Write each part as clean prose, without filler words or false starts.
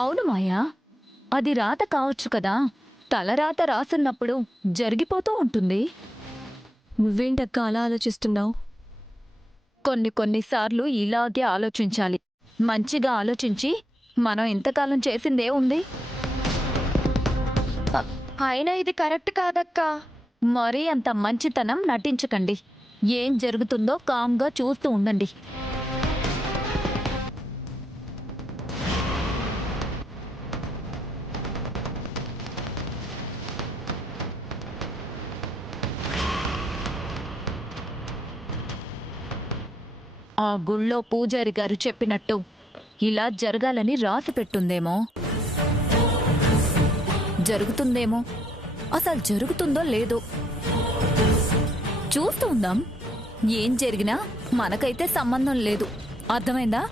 అవును మాయా, అది రాత కావచ్చు కదా. తలరాత రాసున్నప్పుడు జరిగిపోతూ ఉంటుంది. నువ్వేంటక్క అలా ఆలోచిస్తున్నావు? కొన్నిసార్లు ఇలాగే ఆలోచించాలి. మంచిగా ఆలోచించి మనం ఇంతకాలం చేసిందే ఉంది. అయినా ఇది కరెక్ట్ కాదక్కా. మరీ అంత మంచితనం నటించకండి. ఏం జరుగుతుందో కామ్గా చూస్తూ ఉండండి. ఆ గుళ్ళో పూజారి గారు చెప్పినట్టు ఇలా జరగాలని రాసి పెట్టుందేమో. జరుగుతుందేమో. అసలు జరుగుతుందో లేదో చూస్తూ ఉందాం. ఏం జరిగినా మనకైతే సంబంధం లేదు. అర్థమైందా?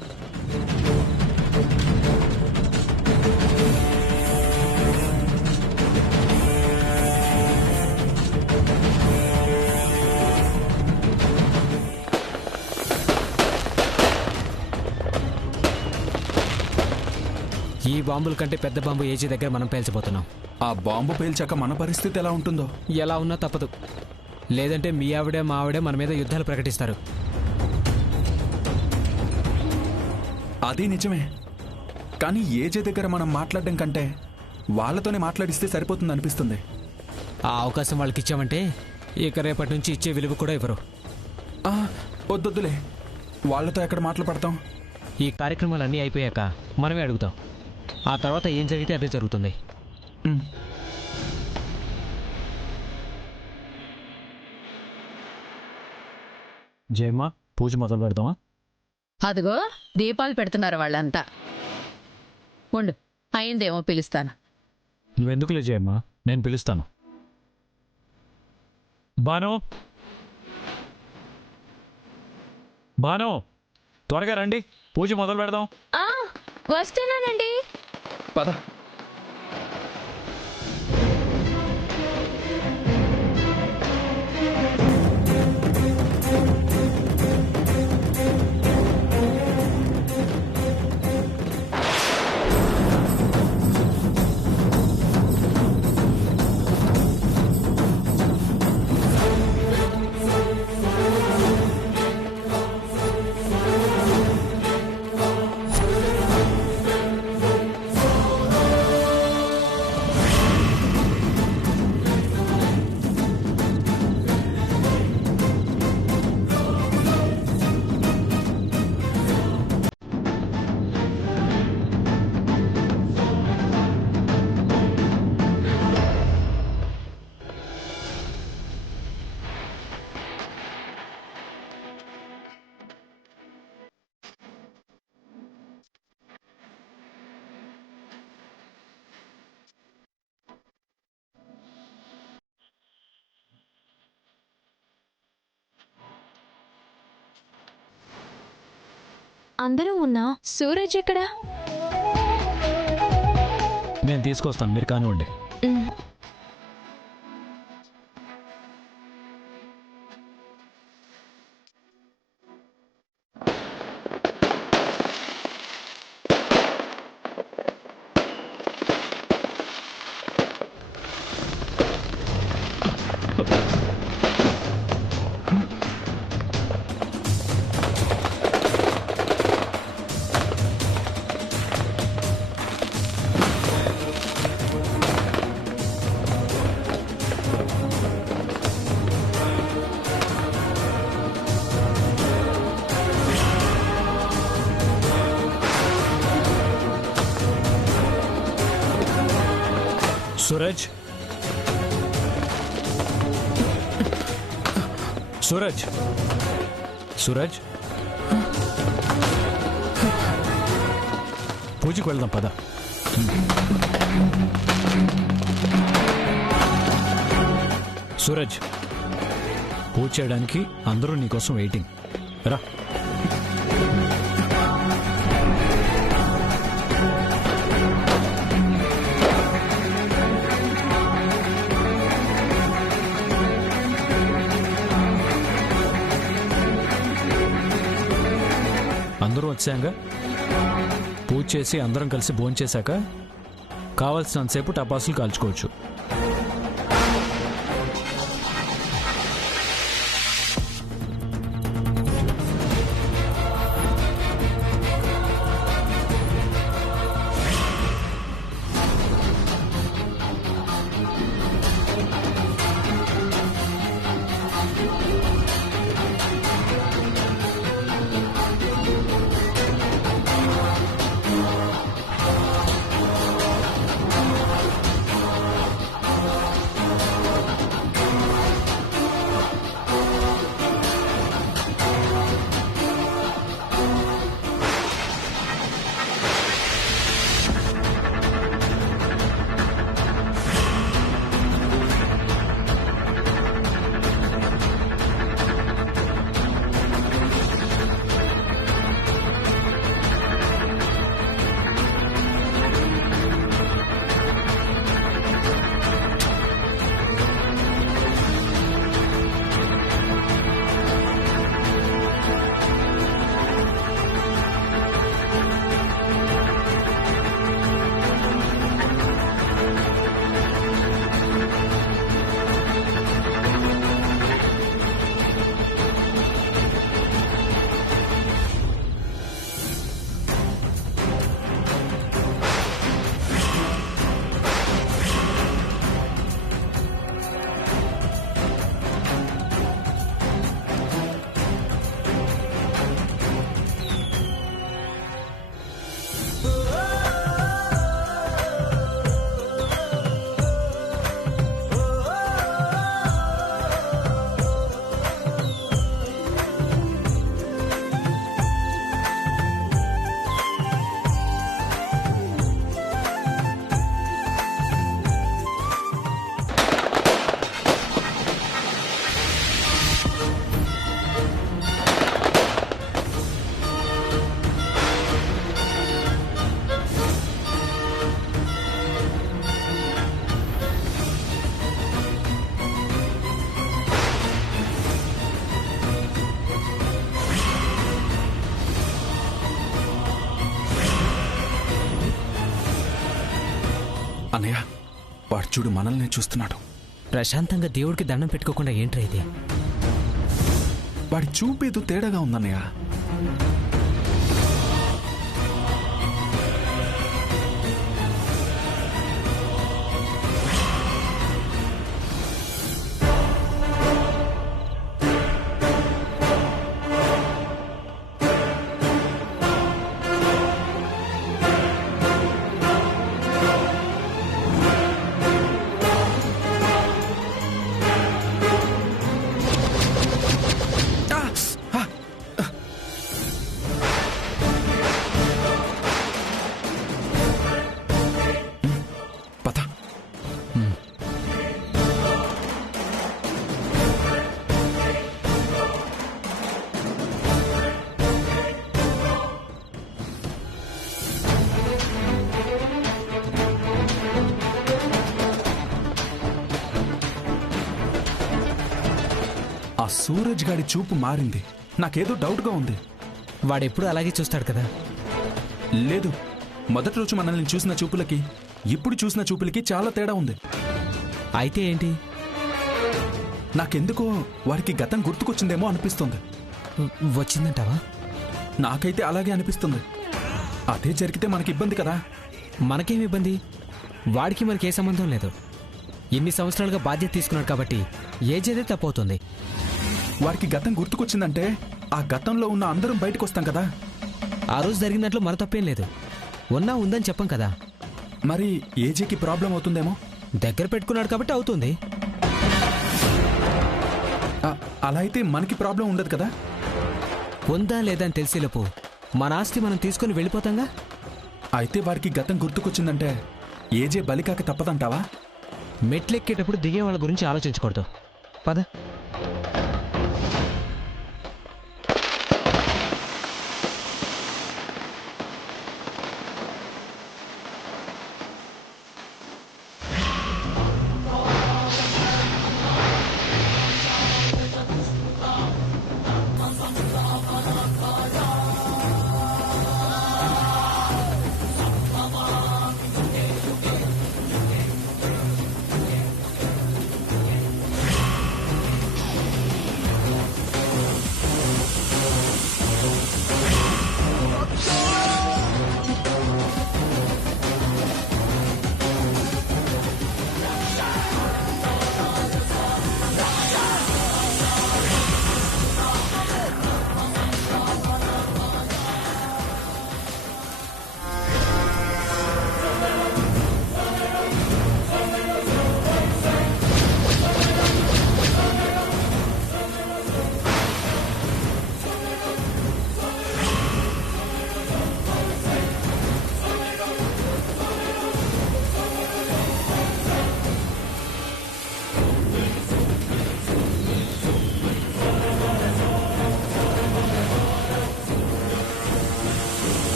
ఈ బాంబుల కంటే పెద్ద బాంబు ఏజీ దగ్గర మనం పేల్చబోతున్నాం. ఆ బాంబు పేల్చాక మన పరిస్థితి ఎలా ఉంటుందో. ఎలా ఉన్నా తప్పదు. లేదంటే మీ ఆవిడే మా ఆవిడే మన మీద యుద్ధాలు ప్రకటిస్తారు. అది నిజమే. కానీ ఏజే దగ్గర మనం మాట్లాడడం కంటే వాళ్ళతోనే మాట్లాడిస్తే సరిపోతుంది అనిపిస్తుంది. ఆ అవకాశం వాళ్ళకి ఇచ్చామంటే ఇక రేపటి నుంచి ఇచ్చే విలువ కూడా ఇవ్వరు. వద్దొద్దులే, వాళ్ళతో ఎక్కడ మాట్లాడతాం. ఈ కార్యక్రమాలన్నీ అయిపోయాక మనమే అడుగుతాం. ఆ తర్వాత ఏం జరిగితే అదే జరుగుతుంది. జయమ్మ, పూజ మొదలు పెడదామా? అదిగో దీపాలు పెడుతున్నారు వాళ్ళంతా. ఉండు, అయిందేమో పిలుస్తాను. నువ్వెందుకులే జయమ్మ, నేను పిలుస్తాను. బాను, బాను, త్వరగా రండి, పూజ మొదలు పెడదాం. వస్తున్నానండి. పద. అందరూ ఉన్నా సూరజ్ ఎక్కడా? నేను తీసుకొస్తాను, మీరు కానివ్వండి. सूरज, सूरज, सूरज, పూజకి వెళ్దాం పద. సూరజ్, పూజ చేయడానికి అందరూ నీకోసం వెయిటింగ్. రా. అందరూ వచ్చాక పూజ చేసి అందరం కలిసి భోంచేశాక కావాల్సినంతసేపు టపాసులు కాల్చుకోవచ్చు. అన్నయ్య, వాడు చూడు మనల్ని చూస్తున్నాడు. ప్రశాంతంగా దేవుడికి దండం పెట్టుకోకుండా ఏంట్రా ఇది? వాడి చూపేదో తేడాగా ఉందన్నయ్య. ఆ సూరజ్ గాడి చూపు మారింది. నాకేదో డౌట్గా ఉంది. వాడెప్పుడు అలాగే చూస్తాడు కదా. లేదు, మొదటి రోజు మనల్ని చూసిన చూపులకి ఇప్పుడు చూసిన చూపులకి చాలా తేడా ఉంది. అయితే ఏంటి? నాకెందుకో వారికి గతం గుర్తుకొచ్చిందేమో అనిపిస్తుంది. వచ్చిందంటావా? నాకైతే అలాగే అనిపిస్తుంది. అదే జరిగితే మనకి ఇబ్బంది కదా. మనకేం ఇబ్బంది? వాడికి మనకి ఏ సంబంధం లేదు. ఎన్ని సంవత్సరాలుగా బాధ్యత తీసుకున్నాడు కాబట్టి ఏజేదే తప్పవుతుంది. వారికి గతం గుర్తుకొచ్చిందంటే ఆ గతంలో ఉన్న అందరం బయటకు వస్తాం కదా. ఆ రోజు జరిగిన దాంట్లో మన తప్పేం లేదు. ఉన్నా ఉందని చెప్పం కదా. మరి ఏజేకి ప్రాబ్లం అవుతుందేమో. దగ్గర పెట్టుకున్నాడు కాబట్టి అవుతుంది. అలా అయితే మనకి ప్రాబ్లం ఉండదు కదా. ఉందా లేదా అని తెలిసేలోపు మన ఆస్తి మనం తీసుకుని వెళ్ళిపోతాంగా. అయితే వారికి గతం గుర్తుకొచ్చిందంటే ఏజే బలికాక తప్పదంటావా? మెట్లెక్కేటప్పుడు దిగే వాళ్ళ గురించి ఆలోచించకూడదు. పద.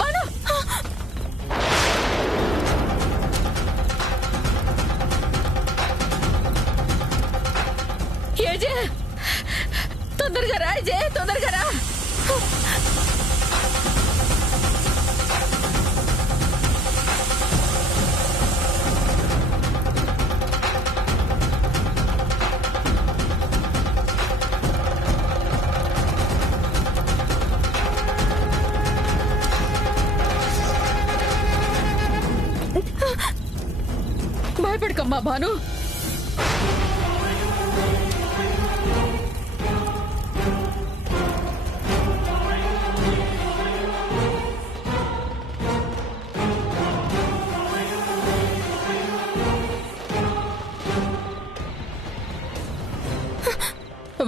భాను ఏజే తొందరగా రా ఏజే తొందరగా రా భయపడకమ్మా భాను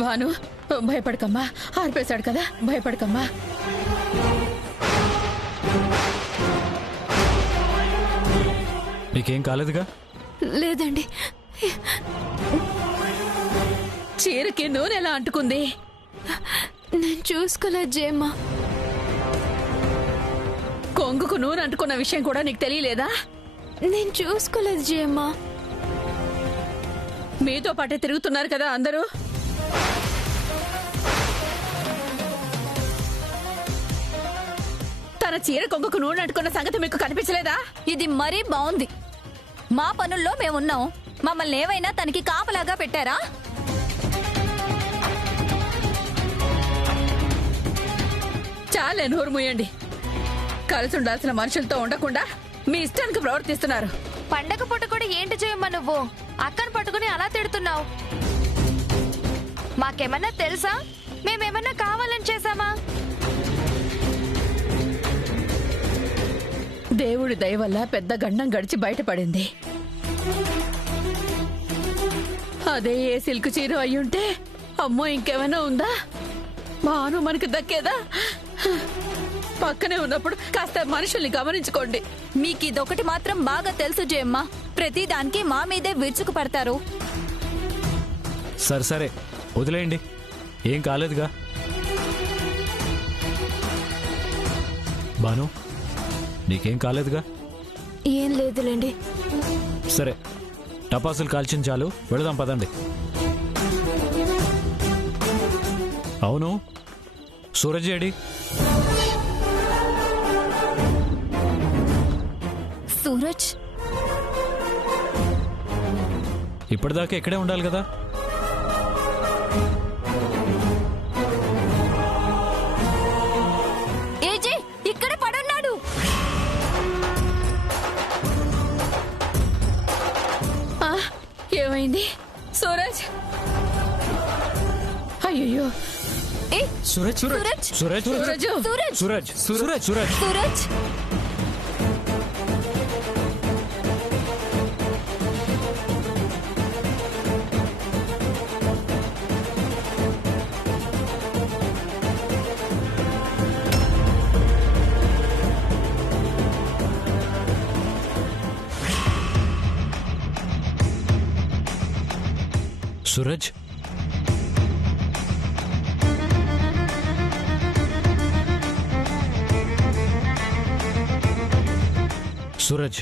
భాను భయపడకమ్మా ఆర్పేశాడు కదా భయపడకమ్మా నీకేం కాలేదుగా? లేదండి. చీరకి నూనె ఎలా అంటుకుంది? నేను చూసుకోలేదు జయమ్మ. కొంగుకు నూనె అంటుకున్న విషయం కూడా నీకు తెలియలేదా? నేను చూసుకోలేదు జయమ్మ. మీతో పాటే తిరుగుతున్నారు కదా అందరూ. తన చీర కొంగుకు నూనె అంటుకున్న సంగతి మీకు కనిపించలేదా? ఇది మరీ బాగుంది. మా పనుల్లో మేమున్నాం, మమ్మల్ని ఏవైనా తనకి కాపలాగా పెట్టారా? చాలే నోరు మూయండి. కలిసి ఉండాల్సిన మనుషులతో ఉండకుండా మీ ఇష్టానికి ప్రవర్తిస్తున్నారు. పండగ పూట కూడా ఏంటి జయమ్మ నువ్వు అక్కను పట్టుకుని అలా తిడుతున్నావు? మాకేమన్నా తెలుసా? మేమేమన్నా కావాలని చేశామా? దేవుడి దయ వల్ల పెద్ద గండం గడిచి బయటపడింది. అదే ఏ సిల్క్ చీర అయ్యుంటే అమ్మో ఇంకేమైనా ఉందా? భాను మనకి దక్కేదా? పక్కనే ఉన్నప్పుడు కాస్త మనుషుల్ని గమనించుకోండి. మీకు ఇదొకటి మాత్రం బాగా తెలుసు జయమ్మ, ప్రతిదానికి మా మీదే విరుచుకు పడతారు. సరే సరే వదిలేయండి, ఏం కాలేదుగా. భాను నీకేం కాలేదుగా? ఏం లేదులేండి. సరే టపాసులు కాల్చింది చాలు, వెళదాం పదండి. అవును సూరజ్ ఏడి? సూరజ్ ఇప్పటిదాకా ఇక్కడే ఉండాలి కదా. ఏజే ఇక్కడే పడున్నాడు. ఏమైంది సూరజ్? అయ్యో సూరజ్ సూరజ్ సూరజ్ సూరజ్ సూరజ్ సూరజ్ సూరజ్ సూరజ్ సూరజ్ సూరజ్ సూరజ్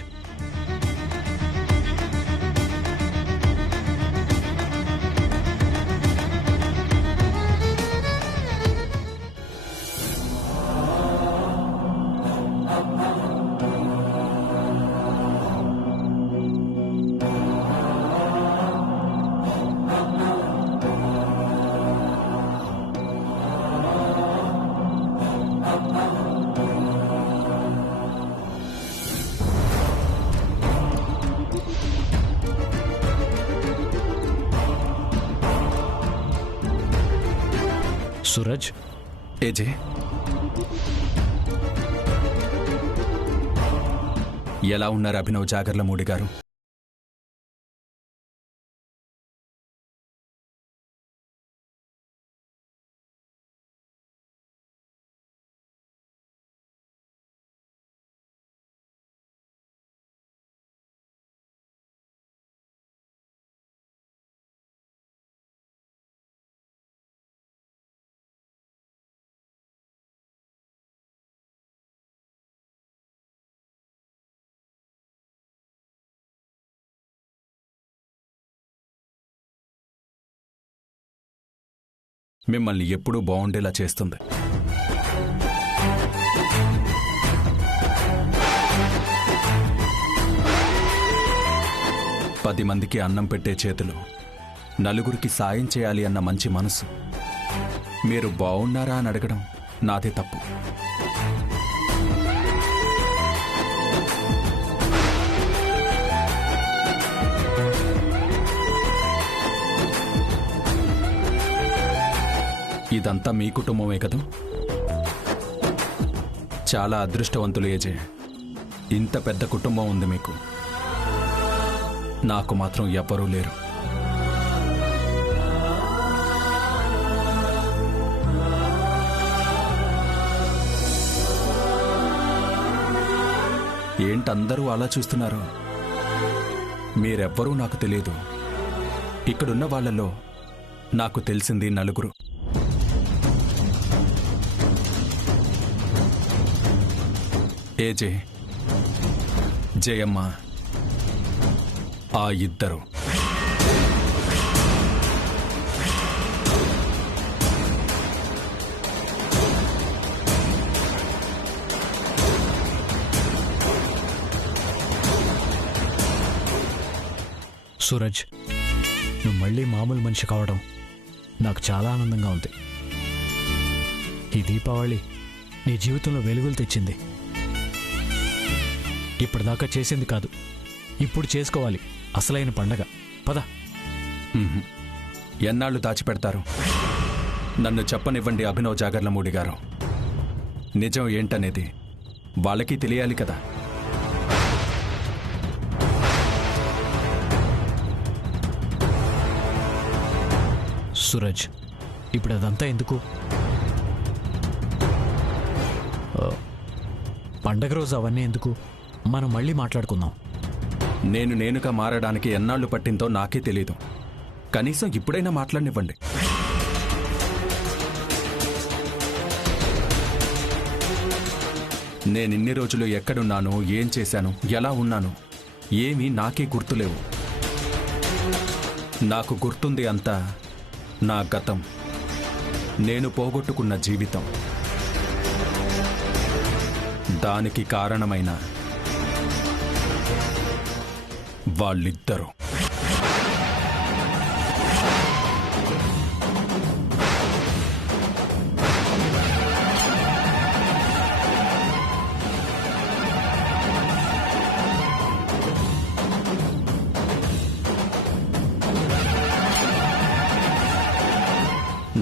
సూరజ్ ఏజే ఎలా ఉన్నారు అభినవ్ జాగర్లమూడి గారు? మిమ్మల్ని ఎప్పుడూ బాగుండేలా చేస్తుంది. పది మందికి అన్నం పెట్టే చేతులు, నలుగురికి సాయం చేయాలి అన్న మంచి మనసు. మీరు బాగున్నారా అని అడగడం నాదే తప్పు. ఇదంతా మీ కుటుంబమే కదా? చాలా అదృష్టవంతులు ఏజే. ఇంత పెద్ద కుటుంబం ఉంది మీకు. నాకు మాత్రం ఎవ్వరూ లేరు. ఏంటందరూ అలా చూస్తున్నారు? మీరెవ్వరూ నాకు తెలియదు. ఇక్కడున్న వాళ్ళలో నాకు తెలిసింది నలుగురు. ఏజే, జయమ్మ, ఆ ఇద్దరు. సూరజ్, నువ్వు మళ్ళీ మామూలు మనిషి కావడం నాకు చాలా ఆనందంగా ఉంది. ఈ దీపావళి నీ జీవితంలో వెలుగులు తెచ్చింది. ఇప్పటిదాకా చేసింది కాదు, ఇప్పుడు చేసుకోవాలి అసలైన పండగ. పద. ఎన్నాళ్ళు దాచిపెడతారు? నన్ను చెప్పనివ్వండి అభినవ్ జాగర్లమూడి గారు. నిజం ఏంటనేది వాళ్ళకి తెలియాలి కదా. సూరజ్, ఇప్పుడు అదంతా ఎందుకు? పండగ రోజు అవన్నీ ఎందుకు? మనం మళ్ళీ మాట్లాడుకుందాం. నేనుగా మారడానికి ఎన్నాళ్ళు పట్టిందో నాకే తెలీదు. కనీసం ఇప్పుడైనా మాట్లాడనివ్వండి. నేనిన్ని రోజులు ఎక్కడున్నాను, ఏం చేశాను, ఎలా ఉన్నాను, ఏమీ నాకే గుర్తులేవు. నాకు గుర్తుంది అంతా నా గతం, నేను పోగొట్టుకున్న జీవితం. దానికి కారణమైన వాళ్ళిద్దరూ.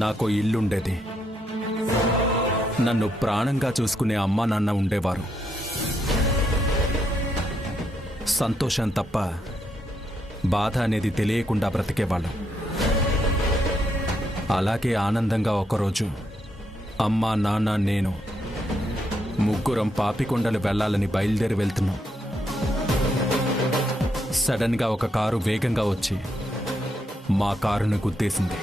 నాకు ఇల్లుండేది. నన్ను ప్రాణంగా చూసుకునే అమ్మా నాన్న ఉండేవారు. సంతోషం తప్ప బాధ అనేది తెలియకుండా బ్రతికేవాళ్ళం. అలాగే ఆనందంగా ఒకరోజు అమ్మా నాన్న నేను ముగ్గురం పాపికొండలు వెళ్ళాలని బయలుదేరి వెళ్తున్నాం. సడన్గా ఒక కారు వేగంగా వచ్చి మా కారును గుద్దేసింది.